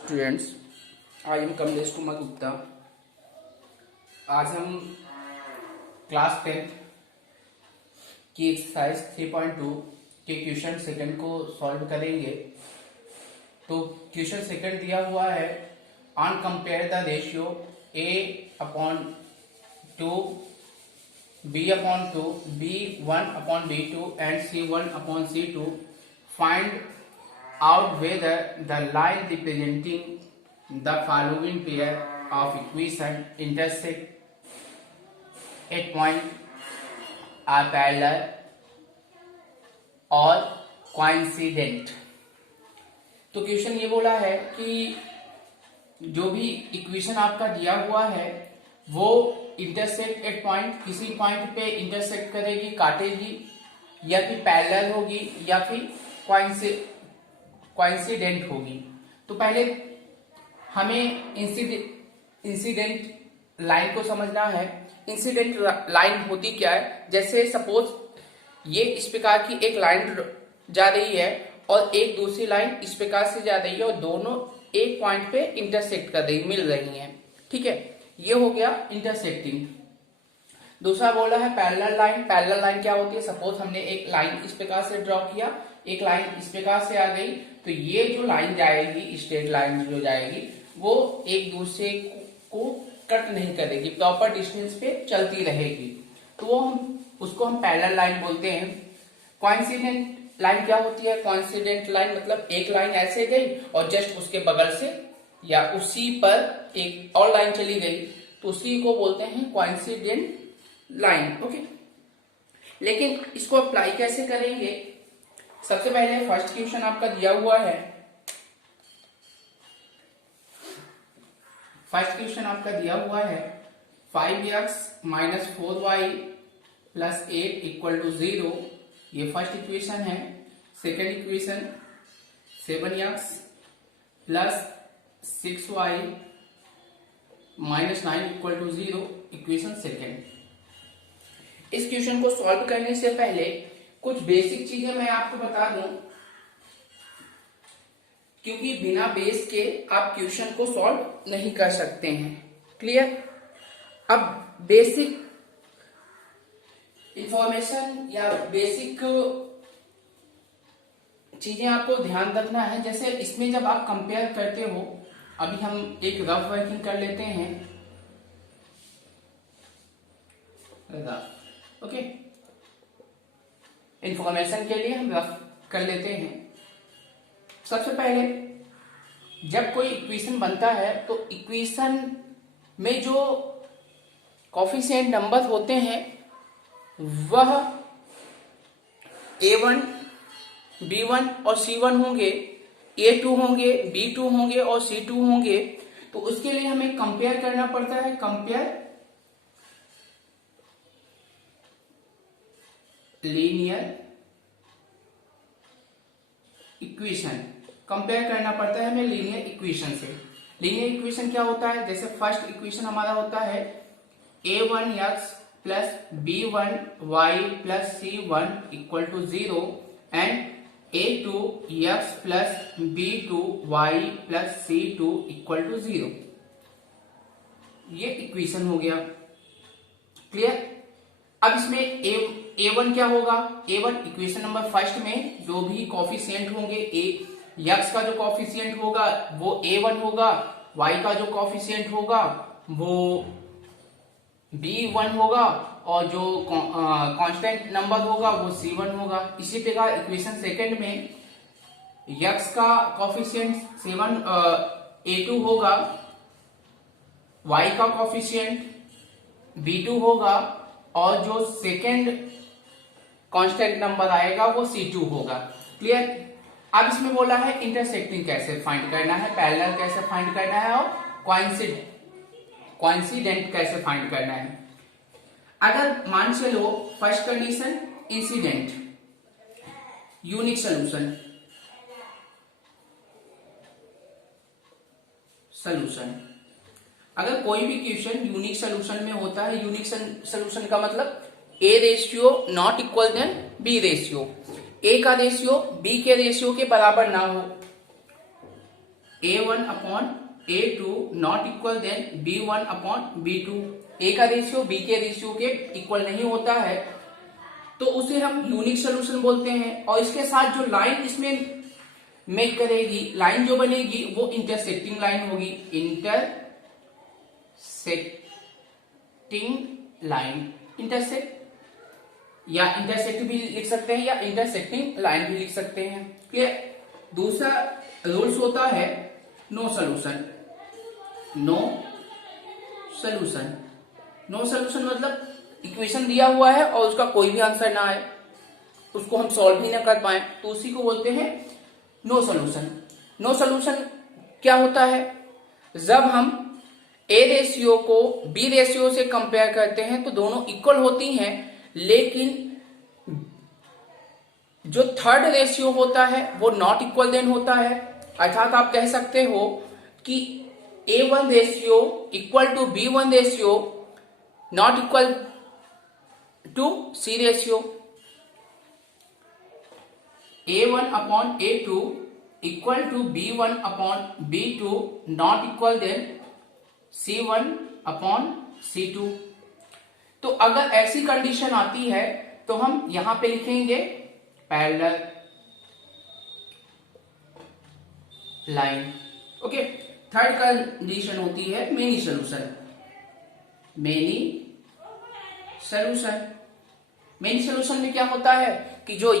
Students, I am Kamlesh Kumar Gupta. आज हम class 10 की एक्सरसाइज 3.2 के क्वेश्चन सेकंड को सॉल्व करेंगे। तो क्वेश्चन सेकंड दिया हुआ है, on compare the ratio A/2, B/2, B1/B2 and C1/C2. Find out whether the line representing the following pair of equation intersect at point are parallel or coincident। तो question ये बोला है कि जो भी इक्वेशन आपका दिया हुआ है वो इंटरसेक्ट एट पॉइंट, किसी पॉइंट पे इंटरसेक्ट करेगी, काटेगी, या फिर पैरेलल होगी या फिर कोइंसिडेंट होगी। तो पहले हमें इंसिडेंट लाइन को समझना है। इंसिडेंट लाइन होती क्या है? जैसे सपोज ये इस प्रकार की एक लाइन जा रही है और एक दूसरी लाइन इस प्रकार से जा रही है और दोनों एक पॉइंट पे इंटरसेक्ट कर रही, मिल रही हैं। ठीक है, ये हो गया इंटरसेक्टिंग। दूसरा बोला है पैरेलल लाइन। पैरेलल लाइन क्या होती है? सपोज हमने एक लाइन इस प्रकार से ड्रॉ किया, एक लाइन इस प्रकार से आ गई, तो ये जो लाइन जाएगी, स्ट्रेट लाइन जो जाएगी, वो एक दूसरे को कट नहीं करेगी, प्रॉपर डिस्टेंस पे चलती रहेगी, तो वो उसको हम पैरेलल लाइन बोलते हैं। कोइंसिडेंट लाइन क्या होती है? कोइंसिडेंट लाइन मतलब एक लाइन ऐसे गई और जस्ट उसके बगल से या उसी पर एक और लाइन चली गई, तो उसी को बोलते हैं कोइंसिडेंट लाइन। ओके, लेकिन इसको अप्लाई कैसे करेंगे? सबसे पहले फर्स्ट क्वेश्चन आपका दिया हुआ है। फर्स्ट क्वेश्चन आपका दिया हुआ है 5x - 4y + 8 = 0। ये फर्स्ट इक्वेशन है। Second equation 7x + 6y - 9 = 0, equation second. इस क्वेश्चन को सॉल्व करने से पहले कुछ बेसिक चीजें मैं आपको बता दूं, क्योंकि बिना बेस के आप क्वेश्चन को सॉल्व नहीं कर सकते हैं। क्लियर? अब बेसिक इंफॉर्मेशन या बेसिक चीजें आपको ध्यान रखना है। जैसे इसमें जब आप कंपेयर करते हो, अभी हम एक रफ वर्किंग कर लेते हैं। ओके, इंफॉर्मेशन के लिए हम रफ कर लेते हैं। सबसे पहले जब कोई इक्वेशन बनता है तो इक्वेशन में जो कोफिशिएंट नंबर होते हैं वह A1, B1 और C1 होंगे, A2 होंगे, B2 होंगे और C2 होंगे। तो उसके लिए हमें कंपेयर करना पड़ता है। कंपेयर लीनियर इक्वेशन, कंपेयर करना पड़ता है हमें लीनियर इक्वेशन से। लीनियर इक्वेशन क्या होता है? जैसे फर्स्ट इक्वेशन हमारा होता है A1x + B1y + C1 = 0 and A2x + B2y + C2 = 0। ये इक्वेशन हो गया। क्लियर? अब इसमें A1 क्या होगा? A1 इक्वेशन नंबर फर्स्ट में जो भी कोफिशिएंट होंगे, x का जो कोफिशिएंट होगा वो A1 होगा, y का जो कोफिशिएंट होगा वो B1 होगा और जो कांस्टेंट नंबर होगा वो C1 होगा। इसी प्रकार इक्वेशन सेकंड में x का कोफिशिएंट A2 होगा, y का कोफिशिएंट B2 होगा और जो सेकेंड कांस्टेंट नंबर आएगा वो C2 होगा। क्लियर? अब इसमें बोला है इंटरसेक्टिंग कैसे फाइंड करना है, पैरेलल कैसे फाइंड करना है और कोइंसिडेंट कैसे फाइंड करना है। अगर मान चलो first condition incident, unique solution. अगर कोई भी क्वेश्चन यूनिक सोल्यूशन में होता है, यूनिक सोल्यूशन का मतलब A ratio not equal then B ratio, A का रेशियो B के रेशियो के बराबर ना हो, A1 upon A2 not equal then B1 upon B2। A का रेशियो बी के रेशियो के इक्वल नहीं होता है तो उसे हम यूनिक सोल्यूशन बोलते हैं। और इसके साथ जो लाइन इसमें मेक करेगी, लाइन जो बनेगी वो इंटरसेक्टिंग लाइन होगी, इंटरसेक्टिंग लाइन। इंटरसेक्ट या इंटरसेक्ट भी लिख सकते हैं या इंटरसेक्टिंग लाइन भी लिख सकते हैं। क्लियर। दूसरा रूल्स होता है no solution. No solution, no solution मतलब इक्वेशन दिया हुआ है और उसका कोई भी आंसर ना आए, उसको हम सॉल्व ही ना कर पाए, तो उसी को बोलते हैं नो सॉल्यूशन। नो सॉल्यूशन क्या होता है? जब हम ए रेशियो को बी रेशियो से कंपेयर करते हैं तो दोनों इक्वल होती हैं, लेकिन जो थर्ड रेशियो होता है वो नॉट इक्वल देन होता है। अर्थात आप कह सकते हो कि A1 ratio equal to B1 ratio not equal to C ratio. A1 upon A2 equal to B1 upon B2 not equal then C1 upon C2। तो अगर ऐसी कंडीशन आती है तो हम यहां पे लिखेंगे parallel line. Okay. Third condition होती है many solution. Many solution, many solution में क्या होता है कि जो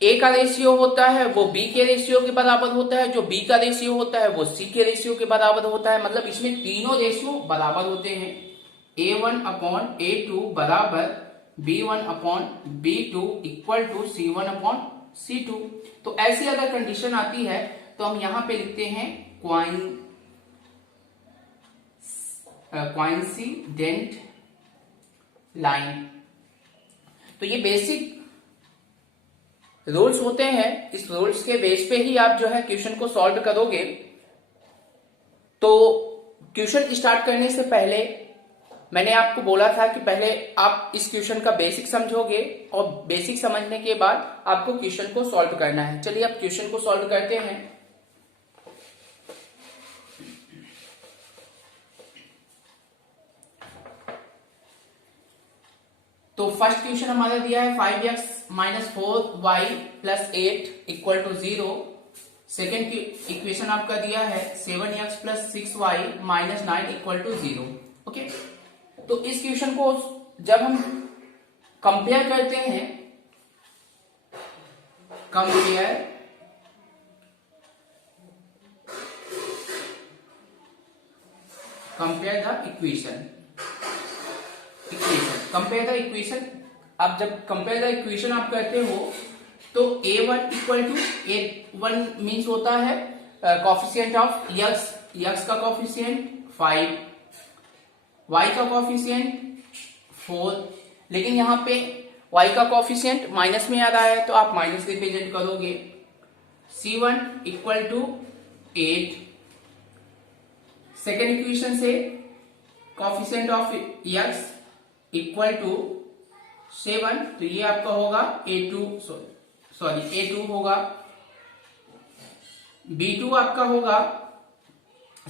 ए का रेशियो होता है वो बी के रेशियो के बराबर होता है, जो बी का रेशियो होता है वो सी के रेशियो के बराबर होता है। मतलब इसमें तीनों रेशियो बराबर होते हैं। A1 अपॉन A2 बराबर B1 upon B2 equal to C1 upon C2। तो ऐसी अगर कंडीशन आती है तो हम यहां पे लिखते हैं कोइंसिडेंट लाइन। तो ये बेसिक रूल्स होते हैं, इस रूल्स के बेस पे ही आप जो है क्वेश्चन को सॉल्व करोगे। तो क्वेश्चन स्टार्ट करने से पहले मैंने आपको बोला था कि पहले आप इस क्वेश्चन का बेसिक समझोगे और बेसिक समझने के बाद आपको क्वेश्चन को सॉल्व करना है। चलिए अब क्वेश्चन को सॉल्व करते हैं। तो फर्स्ट क्वेश्चन हमारा दिया है 5x minus 4y plus 8 equal to 0। Second equation आपका दिया है 7x plus 6y minus 9 equal to 0। Okay. तो इस क्वेश्चन को जब हम कंपेयर करते हैं, compare the equation, compare the equation. अब जब कंपेयर द इक्वेशन आप करते हो तो A1 equal to A1 means होता है कॉफिशिएंट ऑफ x का कॉफिशिएंट 5, y का कॉफिशिएंट 4, लेकिन यहां पे y का कॉफिशिएंट माइनस में आ रहा है तो आप माइनस रिप्रेजेंट करोगे। C1 equal to 8। Second equation से coefficient of x equal to 7, तो ये आपका होगा A2 होगा। B2 आपका होगा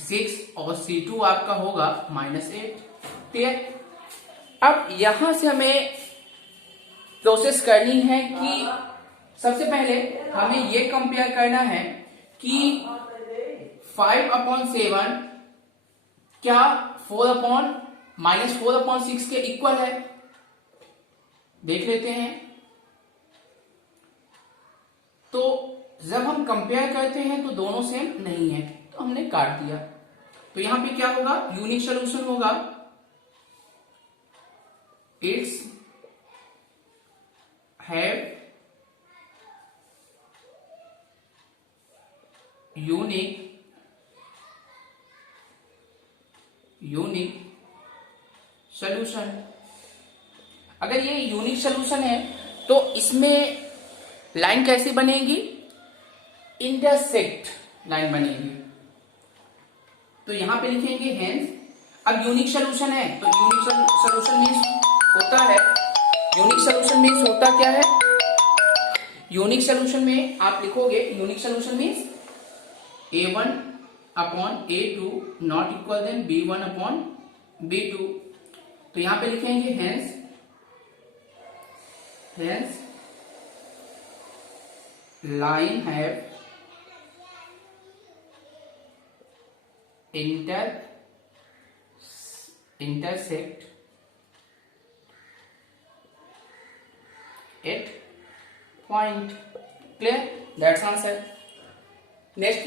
6 और C2 आपका होगा -8। क्लियर। अब यहां से हमें प्रोसेस करनी है कि सबसे पहले हमें ये कंपेयर करना है कि 5/7 क्या 4/-4/6 के इक्वल है। देख लेते हैं। तो जब हम कंपेयर करते हैं तो दोनों सेम नहीं है तो हमने काट दिया। तो यहां पे क्या होगा? यूनिक सॉल्यूशन होगा। It's have unique solution. अगर ये यूनिक सॉल्यूशन है तो इसमें लाइन कैसी बनेगी? इंटरसेक्ट लाइन बनेगी। तो यहां पे लिखेंगे हेंस। अब यूनिक सॉल्यूशन है तो यूनिक सॉल्यूशन मींस होता है, यूनिक सॉल्यूशन मींस होता क्या है? यूनिक सॉल्यूशन में आप लिखोगे unique solution means A1 upon A2 not equal then B1 upon B2। तो यहां पे लिखेंगे hence line have intersect at point। clear? That's answer। next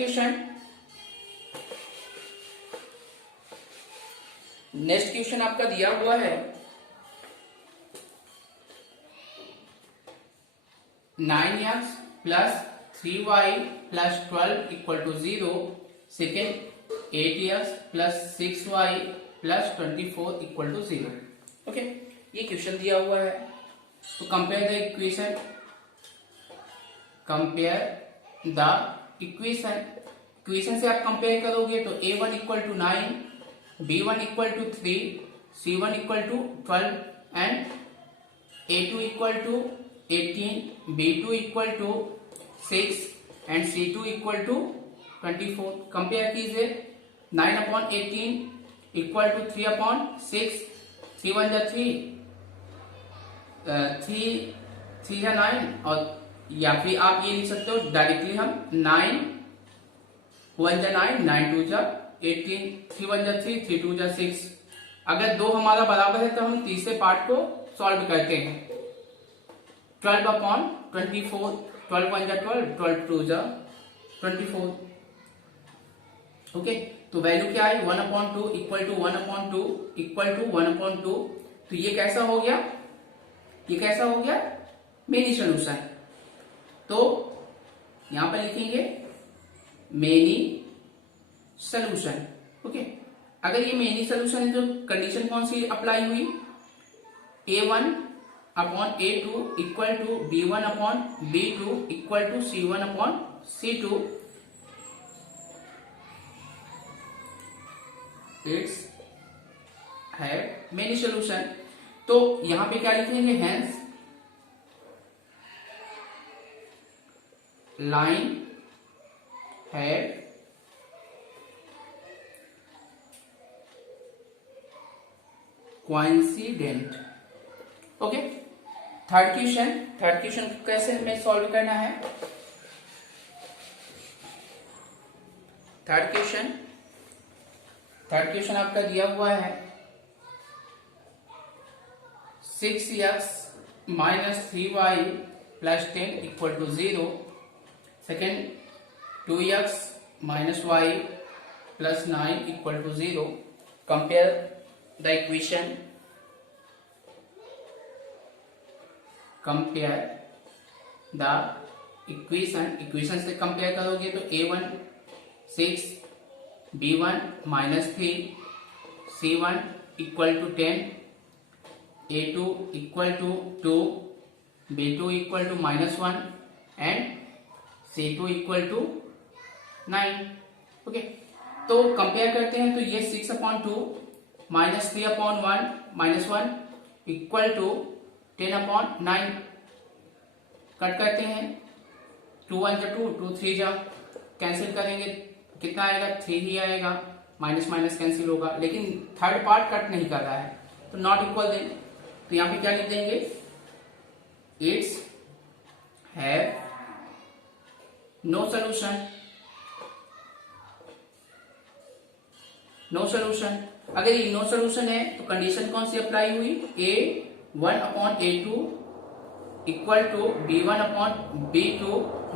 question आपका दिया हुआ है 9x plus 3y plus 12 equal to 0। Second 8x plus 6y plus 24 equal to 0। Okay, ये question दिया हुआ है। तो कंपेयर द इक्वेशन, इक्वेशन से आप कंपेयर करोगे तो a1 equal to 9, b1 equal to 3, c1 equal to 12 and a2 equal to 18, b2 equal to 6 and c2 equal to 24। Compare कीजिए 9 अपॉन 18 इक्वल टू 3 अपॉन 6, 3 1 जा 3, 3 जा 9, और या फिर आप ये लिख सकते हो डायरेक्टली हम 9 1 जा 9, 9 2 जा 18, 3 1 जा 3, 3 2 जा 6। अगर दो हमारा बराबर है तो हम तीसरे पार्ट को सॉल्व करते हैं। 12 अपॉन 24, 12 1 जा 12, 12 2 जा 24। ओके, तो वैल्यू क्या है 1 upon 2 equal to 1 upon 2 equal to 1 upon 2। तो ये कैसा हो गया, ये कैसा हो गया मेनी सोल्यूशन। तो यहां पर लिखेंगे मेनी सोल्यूशन। ओके, अगर ये मेनी सोल्यूशन है तो कंडीशन कौन सी अप्लाई हुई, a1 upon a2 equal to b1 upon b2 equal to c1 upon c2। It's है मेनी सोल्यूशन। तो यहां पे क्या लिखेंगे, हेंस लाइन है कोइंसिडेंट। ओके, थर्ड क्वेश्चन कैसे हमें सॉल्व करना है। थर्ड क्वेश्चन आपका दिया हुआ है 6x minus 3y plus 10 equal to 0। Second 2x minus y plus 9 equal to 0। Compare the equation, equation से कंपेयर करोगे तो a1 6, b1 minus 3, c1 equal to 10, a2 equal to 2, b2 equal to minus 1 and c2 equal to 9। Okay, तो compare करते हैं तो ये 6 upon 2 minus 3 upon 1 minus 1 equal to 10 upon 9। Cut करते हैं 2 1 जा 2, 2 3 जा, कैंसिल करेंगे कितना आएगा 3 ही आएगा, माइनस माइनस कैंसिल होगा, लेकिन थर्ड पार्ट कट नहीं कर रहा है तो नॉट इक्वल दें। तो यहां पे क्या लिख देंगे, it's have no solution. No solution, अगर ये नो सोल्यूशन है तो कंडीशन कौन सी अप्लाई हुई, a1 upon a2 equal to b1 upon b2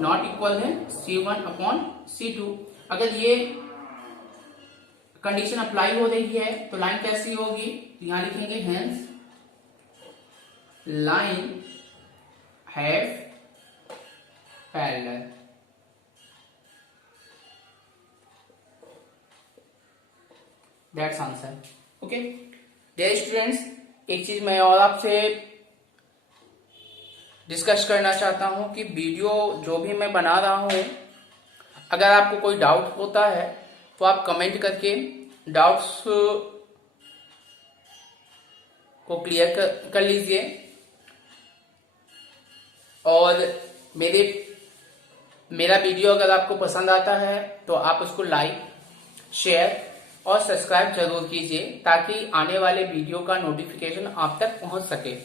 not equal है c1 अपॉन c2। अगर ये कंडीशन अप्लाई हो रही है तो लाइन कैसी होगी, यहां लिखेंगे hence line have parallel. That's answer. Okay dear students, एक चीज मैं और आपसे डिस्कस करना चाहता हूं कि वीडियो जो भी मैं बना रहा हूं, अगर आपको कोई डाउट होता है तो आप कमेंट करके डाउट्स को क्लियर कर लीजिए। और मेरा वीडियो अगर आपको पसंद आता है तो आप उसको लाइक शेयर और सब्सक्राइब जरूर कीजिए ताकि आने वाले वीडियो का नोटिफिकेशन आप तक पहुंच सके।